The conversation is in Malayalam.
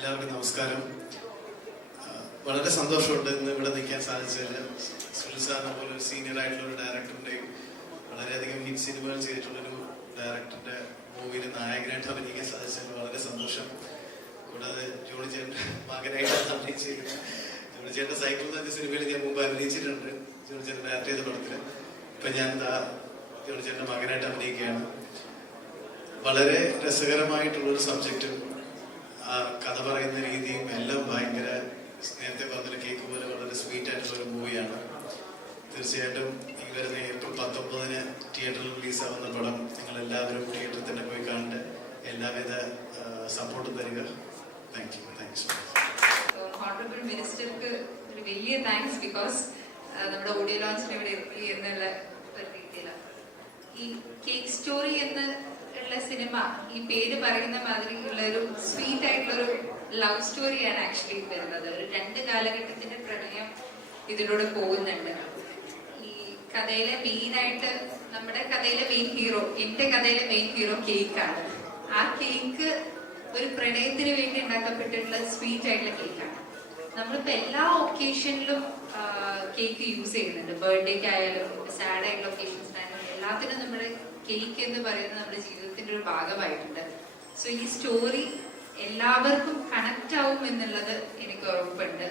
എല്ലാവർക്കും നമസ്കാരം. വളരെ സന്തോഷമുണ്ട് ഇന്ന് ഇവിടെ നിൽക്കാൻ സാധിച്ചതിൽ. സുനിൽ സാറിനെ പോലെ ഒരു സീനിയർ ആയിട്ടുള്ള ഒരു ഡയറക്ടറിന്റെയും വളരെയധികം ഹിറ്റ് സിനിമകൾ ചെയ്തിട്ടുള്ളൊരു ഡയറക്ടറിന്റെ മൂവിയിൽ നായകനായിട്ട് അഭിനയിക്കാൻ സാധിച്ചതിൽ വളരെ സന്തോഷം. കൂടാതെ ജോണി ചേട്ടൻ്റെ മകനായിട്ടാണ് അഭിനയിച്ചിരിക്കുന്നത്. ജോണി ചേട്ടൻ്റെ സൈക്കിൾ എന്ന സിനിമയിൽ ഞാൻ മുമ്പ് അഭിനയിച്ചിട്ടുണ്ട്. ജോണി ചേട്ടൻ ഡയറക്ട് ചെയ്ത പടത്തിൽ. ഇപ്പം ഞാൻ ജോണി ചേട്ടൻ്റെ മകനായിട്ട് അഭിനയിക്കുകയാണ്. വളരെ രസകരമായിട്ടുള്ളൊരു സബ്ജക്റ്റും ആ കഥ പറയുന്ന രീതിയും എല്ലാം ഭയങ്കര, നേരത്തെ പറഞ്ഞ കേക്ക് പോലെ വളരെ സ്വീറ്റ് ആയിട്ടുള്ള ഒരു മൂവിയാണ്. തീർച്ചയായിട്ടും ഈ വരുന്ന ഏപ്രിൽ 19 തിയേറ്ററിൽ റിലീസാവുന്ന പടം നിങ്ങൾ എല്ലാവരും തിയേറ്ററിൽ തന്നെ പോയി കാണേണ്ട എല്ലാവിധ സപ്പോർട്ടും തരിക. Thank you. താങ്ക്സ്. ഹോണറബിൾ മിനിസ്റ്റർക്ക് ഒരു വലിയ താങ്ക്സ്. ബിക്കോസ് നമ്മുടെ ഓഡിയോ ലോഞ്ചിന് ഇവിടെ എത്തി എന്നുള്ള ഒരു രീതിയിലാണ് ഈ കേക്ക് സ്റ്റോറി എന്നുള്ള സിനിമ ഈ പേര് പറയുന്ന മാതിരി ഉള്ള ഒരു സ്വീറ്റ് ആയിട്ടുള്ള ഒരു ലവ് സ്റ്റോറിയാണ് ആക്ച്വലി വരുന്നത്. ഒരു 2 കാലഘട്ടത്തിന്റെ പ്രണയം ഇതിലൂടെ പോകുന്നുണ്ട്. ഈ കഥയിലെ മെയിൻ ആയിട്ട് നമ്മുടെ കഥയിലെ മെയിൻ ഹീറോ, എന്റെ കഥയിലെ മെയിൻ ഹീറോ കേക്കാണ്. ആ കേക്ക് ഒരു പ്രണയത്തിന് വേണ്ടി ഉണ്ടാക്കപ്പെട്ടിട്ടുള്ള സ്വീറ്റ് ആയിട്ടുള്ള കേക്കാണ്. നമ്മളിപ്പോ എല്ലാ ഒക്കേഷനിലും കേക്ക് യൂസ് ചെയ്യുന്നുണ്ട്. ബർത്ത്ഡേക്ക് ആയാലും സാഡ് ആയിട്ടുള്ള ഒക്കേഷൻസിനായാലും എല്ലാത്തിനും നമ്മുടെ കേക്ക് എന്ന് പറയുന്നത് നമ്മുടെ ജീവിതത്തിന്റെ ഒരു ഭാഗമായിട്ടുണ്ട്. സോ ഈ സ്റ്റോറി എല്ലാവർക്കും കണക്ട് ആവും എന്നുള്ളത് എനിക്ക് ഉറപ്പുണ്ട്.